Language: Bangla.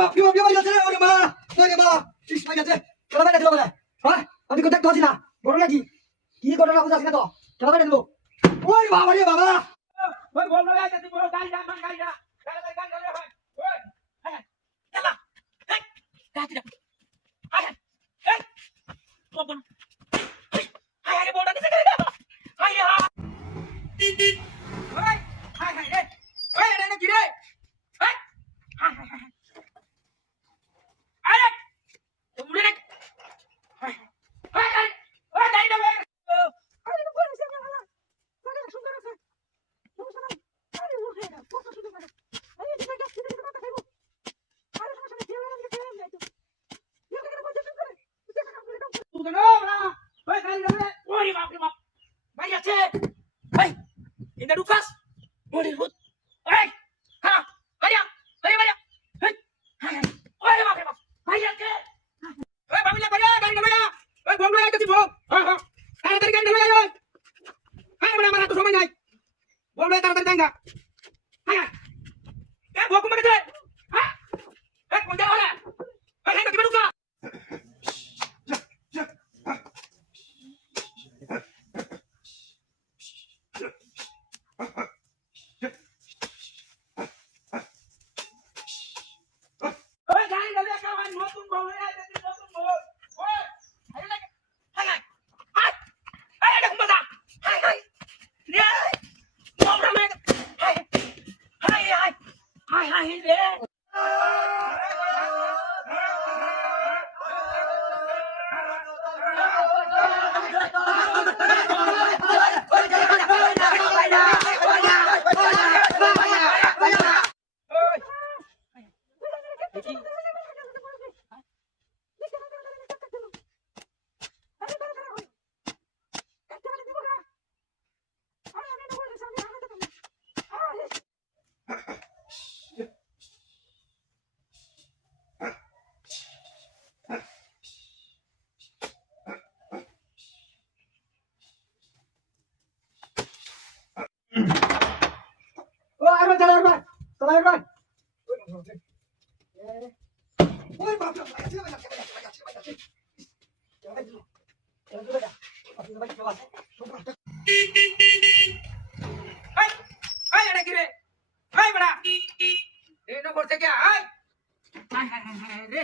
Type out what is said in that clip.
বাপ কি বাপ যাচ্ছে ওরে মা ইস ভাই যাচ্ছে খেলা বাইরে দিল বলে হ্যাঁ আমি তো দেখতে পাচ্ছি না বড় নাকি কি ঘটনা বুঝাছ না তো খেলা বাইরে দিল ওই বাবা রে বাবা ওই বল না যাচ্ছে বড় গাড়ি যা গাড়ি যা গাড়ি গাড়ি ধরে ভাই ওই হ্যাঁ চলা এই গাড়ি যা আয় এই বল আয় আরে বড় দিছে গাড়ি আয় রে ওই হাই হাই রে ওই এটা কি রে এই হাই হাই হাই আরে উড়ে রে হাই হাই হাই ওই গাড়ি যাবে আরে তো বল না না গাড়ি সুন্দর আছে আরে উঠে না কত সুন্দর করে আরে এটা গাছ থেকে কথা খাইবো আরে সমস্যা নেই কেউ আমাকে কেউ নাই তো কেউ কেন বলতে করে তুই কাম করে দাও তুই না না ওই গাড়ি যাবে ওরে বাপ রে বাপ ভাই আছে ভাই ইন্দা রুকাস ওরে ভূত এই হ্যাঁ ভাইয়া ভাইয়া এই হ্যাঁ ওরে বাপ রে বাপ ভাই আছে ওই বাবিলা ভাইয়া গাড়ি নামায়া ওই বমলা আইতেছি বল হ্যাঁ হ্যাঁ তাড়াতাড়ি গাড়ি নামায়া ওই হ্যাঁ বড় আমার তো সময় নাই বমলা তাড়াতাড়ি যাঙ্গা হ্যাঁ এ ভোক মারে দে হ্যাঁ এ কোন যা হলা ওই হ্যাঁ কি রুকা ওই গাড়ি নালে একটা ভাই নতুন বমলা আইতেছি নতুন বল ওই আরে লাগে হাই হাই হাই এই এটা কুমদা হাই হাই রে বমলা মে হাই হাই হাই হাই হাই রে ও আর চলা ভাই ওই বাপ রে যাচ্ছে হাই হাই এটা কি রে হাই বড়া এই নম্বর থেকে হাই হাই হাই হাই রে